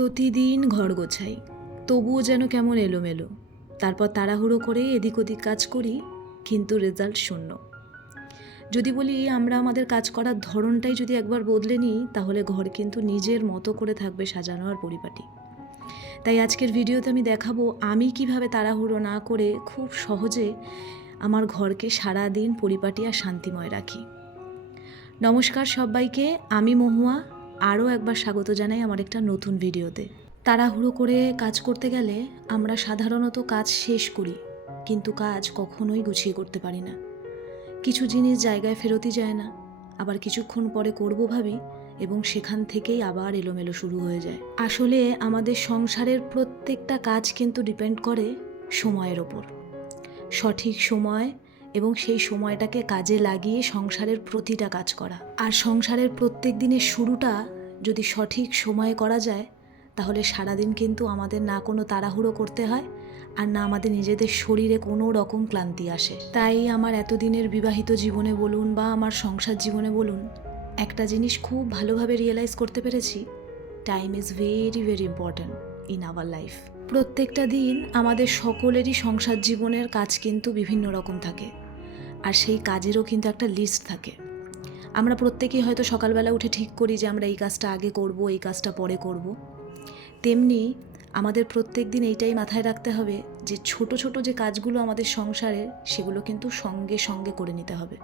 প্রতিদিন ঘর গোছাই, তবুও যেন কেমন এলোমেলো। তারপর তাড়াহুড়ো করে এদিক ওদিক কাজ করি, কিন্তু রেজাল্ট শূন্য। যদি বলি আমরা আমাদের কাজ করার ধরনটাই যদি একবার বদলে নিই, তাহলে ঘর কিন্তু নিজের মতো করে থাকবে সাজানো আর পরিপাটি। তাই আজকের ভিডিওতে আমি দেখাবো আমি কিভাবে তাড়াহুড়ো না করে খুব সহজে আমার ঘরকে সারাদিন পরিপাটি আর শান্তিময় রাখি। নমস্কার সবাইকে, আমি মহুয়া। আরও একবার স্বাগত জানাই আমার একটা নতুন ভিডিওতে। তাড়াহুড়ো করে কাজ করতে গেলে আমরা সাধারণত কাজ শেষ করি, কিন্তু কাজ কখনোই গুছিয়ে করতে পারি না। কিছু জিনিস জায়গায় ফেরতই যায় না, আবার কিছুক্ষণ পরে করব ভাবি এবং সেখান থেকেই আবার এলোমেলো শুরু হয়ে যায়। আসলে আমাদের সংসারের প্রত্যেকটা কাজ কিন্তু ডিপেন্ড করে সময়ের ওপর। সঠিক সময় এবং সেই সময়টাকে কাজে লাগিয়ে সংসারের প্রতিটা কাজ করা। আর সংসারের প্রত্যেক দিনের শুরুটা যদি সঠিক সময়ে করা যায়, তাহলে সারাদিন কিন্তু আমাদের না কোনো তাড়াহুড়ো করতে হয় আর না আমাদের নিজেদের শরীরে কোনো রকম ক্লান্তি আসে। তাই আমার এতদিনের বিবাহিত জীবনে বলুন বা আমার সংসার জীবনে বলুন, একটা জিনিস খুব ভালোভাবে রিয়েলাইজ করতে পেরেছি, time is very very important in our life. প্রত্যেকটা দিন আমাদের সকলেরই সংসার জীবনের কাজ কিন্তু বিভিন্ন রকম থাকে, আর সেই কাজেরও কিন্তু একটা লিস্ট থাকে। আমরা প্রত্যেকেই হয়তো সকালবেলা উঠে ঠিক করি যে আমরা এই কাজটা আগে করব, এই কাজটা পরে করব। তেমনি আমাদের প্রত্যেক দিন এইটাই মাথায় রাখতে হবে যে ছোট ছোট যে কাজগুলো আমাদের সংসারের, সেগুলো কিন্তু সঙ্গে সঙ্গে করে নিতে হবে।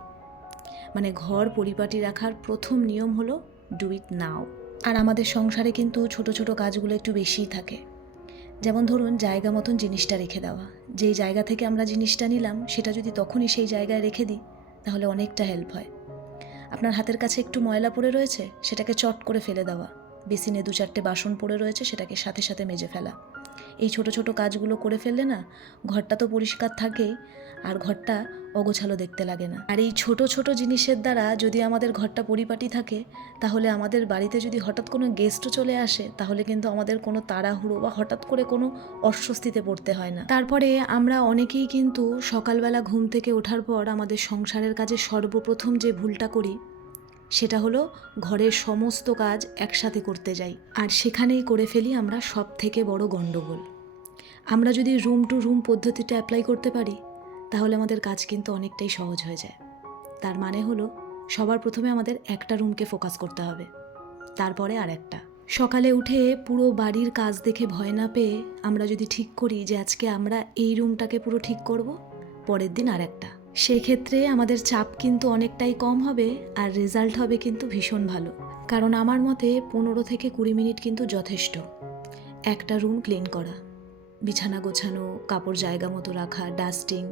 মানে ঘর পরিপাটি রাখার প্রথম নিয়ম হলো ডু ইট নাও। আর আমাদের সংসারে কিন্তু ছোট ছোট কাজগুলো একটু বেশিই থাকে। যেমন ধরুন, জায়গা মতন জিনিসটা রেখে দেওয়া। যেই জায়গা থেকে আমরা জিনিসটা নিলাম সেটা যদি তখনই সেই জায়গায় রেখে দিই, তাহলে অনেকটা হেল্প হয়। আপনার হাতের কাছে একটু ময়লা পড়ে রয়েছে, সেটাকে চট করে ফেলে দেওয়া। বেসিনে 2-4টে বাসন পড়ে রয়েছে, সেটাকে সাথে সাথে মেজে ফেলা। এই ছোট ছোট কাজগুলো করে ফেললে না, ঘরটা তো পরিষ্কার থাকেই, আর ঘরটা অগোছালো দেখতে লাগে না। আর এই ছোট ছোট জিনিসের দ্বারা যদি আমাদের ঘরটা পরিপাটি থাকে, তাহলে আমাদের বাড়িতে যদি হঠাৎ কোনো গেস্টও চলে আসে, তাহলে কিন্তু আমাদের কোনো তাড়াহুড়ো বা হঠাৎ করে কোনো অস্বস্তিতে পড়তে হয় না। তারপরে আমরা অনেকেই কিন্তু সকালবেলা ঘুম থেকে ওঠার পর আমাদের সংসারের কাজে সর্বপ্রথম যে ভুলটা করি, সেটা হলো ঘরের সমস্ত কাজ একসাথে করতে যাই, আর সেখানেই করে ফেলি আমরা সব থেকে বড় গণ্ডগোল। আমরা যদি রুম টু রুম পদ্ধতিটা অ্যাপ্লাই করতে পারি, তাহলে আমাদের কাজ কিন্তু অনেকটাই সহজ হয়ে যায়। তার মানে হলো সবার প্রথমে আমাদের একটা রুমকে ফোকাস করতে হবে, তারপরে আর একটা। সকালে উঠে পুরো বাড়ির কাজ দেখে ভয় না পেয়ে আমরা যদি ঠিক করি যে আজকে আমরা এই রুমটাকে পুরো ঠিক করব, পরের দিন আর একটা, সেক্ষেত্রে আমাদের চাপ কিন্তু অনেকটাই কম হবে আর রেজাল্ট হবে কিন্তু ভীষণ ভালো। কারণ আমার মতে 15 থেকে 20 মিনিট কিন্তু যথেষ্ট একটা রুম ক্লিন করা। বিছানা গোছানো, কাপড় জায়গা মতো রাখা, ডাস্টিং,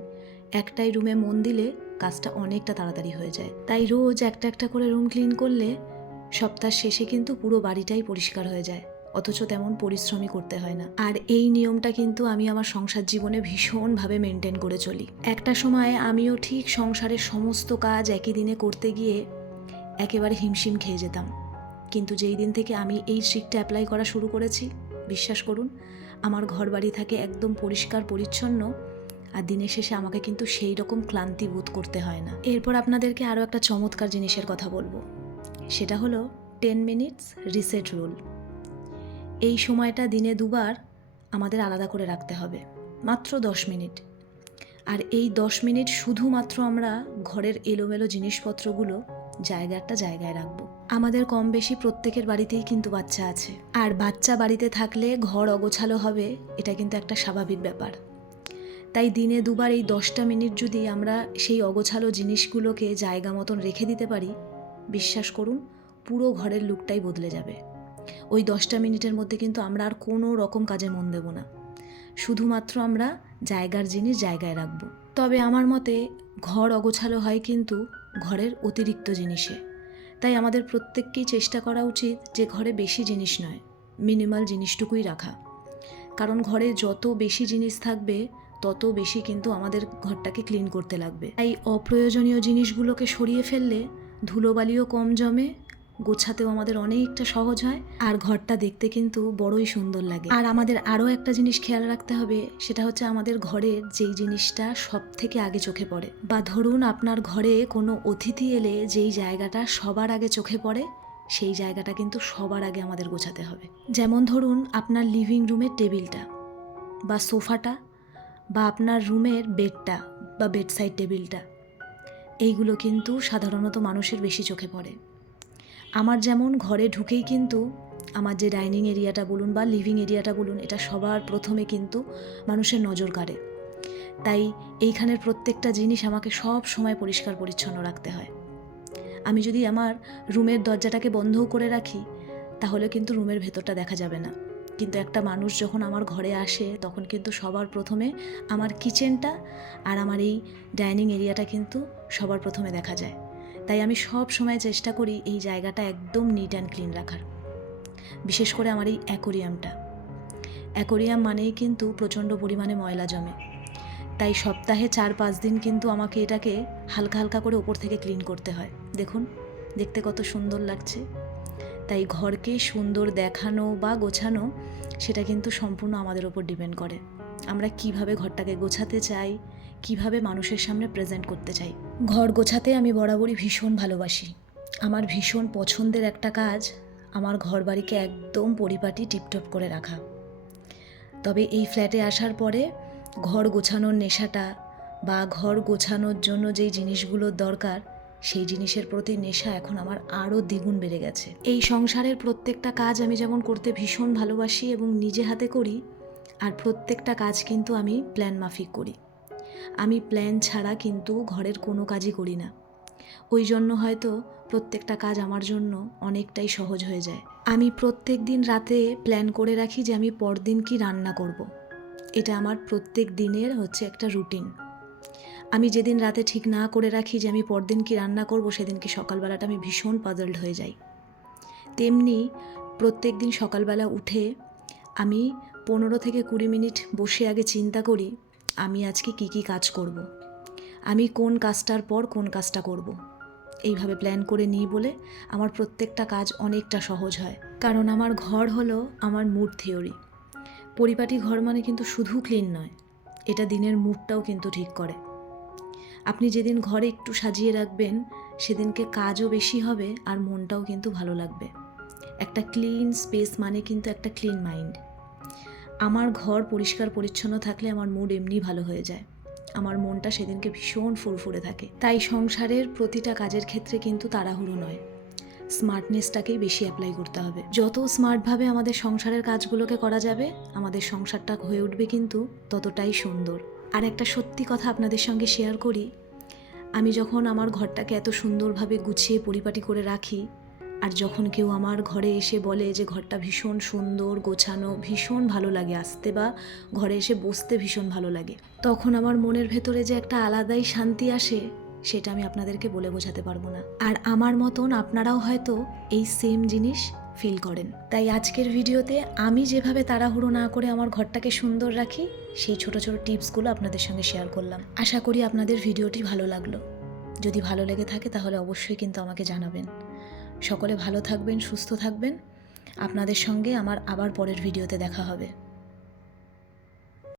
একটাই রুমে মন দিলে কাজটা অনেকটা তাড়াতাড়ি হয়ে যায়। তাই রোজ একটা একটা করে রুম ক্লিন করলে সপ্তাহ শেষে কিন্তু পুরো বাড়িটাই পরিষ্কার হয়ে যায়, অথচ তেমন পরিশ্রমই করতে হয় না। আর এই নিয়মটা কিন্তু আমি আমার সংসার জীবনে ভীষণভাবে মেনটেন করে চলি। একটা সময় আমিও ঠিক সংসারের সমস্ত কাজ একই দিনে করতে গিয়ে একেবারে হিমশিম খেয়ে যেতাম, কিন্তু যেই দিন থেকে আমি এই ট্রিকটা অ্যাপ্লাই করা শুরু করেছি, বিশ্বাস করুন আমার ঘর বাড়ি থাকে একদম পরিষ্কার পরিচ্ছন্ন, আর দিনের শেষে আমাকে কিন্তু সেই রকম ক্লান্তি বোধ করতে হয় না। এরপর আপনাদেরকে আরও একটা চমৎকার জিনিসের কথা বলবো, সেটা হলো 10 মিনিটস রিসেট রুল। এই সময়টা দিনে 2বার আমাদের আলাদা করে রাখতে হবে, মাত্র 10 মিনিট। আর এই 10 মিনিট শুধুমাত্র আমরা ঘরের এলোমেলো জিনিসপত্রগুলো জায়গাটা জায়গায় রাখবো। আমাদের কম বেশি প্রত্যেকের বাড়িতেই কিন্তু বাচ্চা আছে, আর বাচ্চা বাড়িতে থাকলে ঘর অগোছালো হবে, এটা কিন্তু একটা স্বাভাবিক ব্যাপার। তাই দিনে 2বার এই 10টা মিনিট যদি আমরা সেই অগোছালো জিনিসগুলোকে জায়গা মতন রেখে দিতে পারি, বিশ্বাস করুন পুরো ঘরের লুকটাই বদলে যাবে। ওই 10টা মিনিটের মধ্যে কিন্তু আমরা আর কোনো রকম কাজে মন দেব না, শুধুমাত্র আমরা জায়গার জিনিস জায়গায় রাখব। তবে আমার মতে ঘর অগোছালো হয় কিন্তু ঘরের অতিরিক্ত জিনিসে। তাই আমাদের প্রত্যেককেই চেষ্টা করা উচিত যে ঘরে বেশি জিনিস নয়, মিনিমাল জিনিসটুকুই রাখা। কারণ ঘরে যত বেশি জিনিস থাকবে, তত বেশি কিন্তু আমাদের ঘরটাকে ক্লিন করতে লাগবে। তাই অপ্রয়োজনীয় জিনিসগুলোকে সরিয়ে ফেললে ধুলোবালিও কম জমে, গোছাতেও আমাদের অনেকটা সহজ হয়, আর ঘরটা দেখতে কিন্তু বড়ই সুন্দর লাগে। আর আমাদের আরও একটা জিনিস খেয়াল রাখতে হবে, সেটা হচ্ছে আমাদের ঘরের যেই জিনিসটা সব থেকে আগে চোখে পড়ে, বা ধরুন আপনার ঘরে কোনো অতিথি এলে যেই জায়গাটা সবার আগে চোখে পড়ে, সেই জায়গাটা কিন্তু সবার আগে আমাদের গোছাতে হবে। যেমন ধরুন আপনার লিভিং রুমের টেবিলটা বা সোফাটা বা আপনার রুমের বেডটা বা বেডসাইড টেবিলটা, এইগুলো কিন্তু সাধারণত মানুষের বেশি চোখে পড়ে। আমার যেমন ঘরে ঢুকেই কিন্তু আমার যে ডাইনিং এরিয়াটা বলুন বা লিভিং এরিয়াটা বলুন, এটা সবার প্রথমে কিন্তু মানুষের নজর কাড়ে। তাই এইখানের প্রত্যেকটা জিনিস আমাকে সব সময় পরিষ্কার পরিচ্ছন্ন রাখতে হয়। আমি যদি আমার রুমের দরজাটাকে বন্ধও করে রাখি তাহলে কিন্তু রুমের ভেতরটা দেখা যাবে না, কিন্তু একটা মানুষ যখন আমার ঘরে আসে তখন কিন্তু সবার প্রথমে আমার কিচেনটা আর আমার এই ডাইনিং এরিয়াটা কিন্তু সবার প্রথমে দেখা যায়। তাই আমি সব সময় চেষ্টা করি এই জায়গাটা একদম নিট অ্যান্ড ক্লিন রাখার। বিশেষ করে আমার এই অ্যাকোরিয়াম মানেই কিন্তু প্রচণ্ড পরিমাণে ময়লা জমে। তাই সপ্তাহে 4-5 দিন কিন্তু আমাকে এটাকে হালকা হালকা করে ওপর থেকে ক্লিন করতে হয়। দেখুন দেখতে কত সুন্দর লাগছে। তাই ঘরকে সুন্দর দেখানো বা গোছানো সেটা কিন্তু সম্পূর্ণ আমাদের ওপর ডিপেন্ড করে। আমরা কিভাবে ঘরটাকে গোছাতে চাই, কিভাবে মানুষের সামনে প্রেজেন্ট করতে চাই। ঘর গোছাতে আমি বরাবরই ভীষণ ভালোবাসি। আমার ভীষণ পছন্দের একটা কাজ আমার ঘর বাড়িকে একদম পরিপাটি টিপটপ করে রাখা। তবে এই ফ্ল্যাটে আসার পরে ঘর গোছানোর নেশাটা বা ঘর গোছানোর জন্য যেই জিনিসগুলোর দরকার সেই জিনিসের প্রতি নেশা এখন আমার আরও দ্বিগুণ বেড়ে গেছে। এই সংসারের প্রত্যেকটা কাজ আমি যেমন করতে ভীষণ ভালোবাসি এবং নিজে হাতে করি, আর প্রত্যেকটা কাজ কিন্তু আমি প্ল্যান মাফিক করি। আমি প্ল্যান ছাড়া কিন্তু ঘরের কোনো কাজই করি না। ওই জন্য হয়তো প্রত্যেকটা কাজ আমার জন্য অনেকটাই সহজ হয়ে যায়। আমি প্রত্যেক দিন রাতে প্ল্যান করে রাখি যে আমি পরদিন কি রান্না করব। এটা আমার প্রত্যেক দিনের হচ্ছে একটা রুটিন। আমি যেদিন রাতে ঠিক না করে রাখি যে আমি পরদিন কি রান্না করব, সেদিনকে সকালবেলাটা আমি ভীষণ পাজলড হয়ে যাই। তেমনি প্রত্যেক দিন সকালবেলা উঠে আমি 15 থেকে 20 মিনিট বসে আগে চিন্তা করি আমি আজকে কি কি কাজ করব, আমি কোন কাজটার পর কোন কাজটা করব। এইভাবে প্ল্যান করে নিই বলে আমার প্রত্যেকটা কাজ অনেকটা সহজ হয়। কারণ আমার ঘর হলো আমার মুড থিওরি। পরিপাটি ঘর মানে কিন্তু শুধু ক্লিন নয়, এটা দিনের মুডটাও কিন্তু ঠিক করে। আপনি যেদিন ঘরে একটু সাজিয়ে রাখবেন সেদিনকে কাজও বেশি হবে আর মনটাও কিন্তু ভালো লাগবে। একটা ক্লিন স্পেস মানে কিন্তু একটা ক্লিন মাইন্ড। আমার ঘর পরিষ্কার পরিচ্ছন্ন থাকলে আমার মুড এমনি ভালো হয়ে যায়, আমার মনটা সেদিনকে ভীষণ ফুরফুরে থাকে। তাই সংসারের প্রতিটা কাজের ক্ষেত্রে কিন্তু তাড়াহুড়ো নয়, স্মার্টনেসটাকেই বেশি অ্যাপ্লাই করতে হবে। যত স্মার্টভাবে আমাদের সংসারের কাজগুলোকে করা যাবে আমাদের সংসারটা হয়ে উঠবে কিন্তু ততটাই সুন্দর। আর একটা সত্যি কথা আপনাদের সঙ্গে শেয়ার করি, আমি যখন আমার ঘরটাকে এত সুন্দরভাবে গুছিয়ে পরিপাটি করে রাখি আর যখন কেউ আমার ঘরে এসে বলে যে ঘরটা ভীষণ সুন্দর গোছানো, ভীষণ ভালো লাগে আসতে বা ঘরে এসে বসতে ভীষণ ভালো লাগে, তখন আমার মনের ভেতরে যে একটা আলাদাই শান্তি আসে সেটা আমি আপনাদেরকে বলে বোঝাতে পারবো না। আর আমার মতন আপনারাও হয়তো এই সেম জিনিস ফিল করেন। তাই আজকের ভিডিওতে আমি যেভাবে তাড়াহুড়ো না করে আমার ঘরটাকে সুন্দর রাখি সেই ছোট ছোট টিপসগুলো আপনাদের সঙ্গে শেয়ার করলাম। আশা করি আপনাদের ভিডিওটি ভালো লাগলো। যদি ভালো লেগে থাকে তাহলে অবশ্যই কিন্তু আমাকে জানাবেন। সকলে ভালো থাকবেন, সুস্থ থাকবেন। আপনাদের সঙ্গে আমার আবার পরের ভিডিওতে দেখা হবে।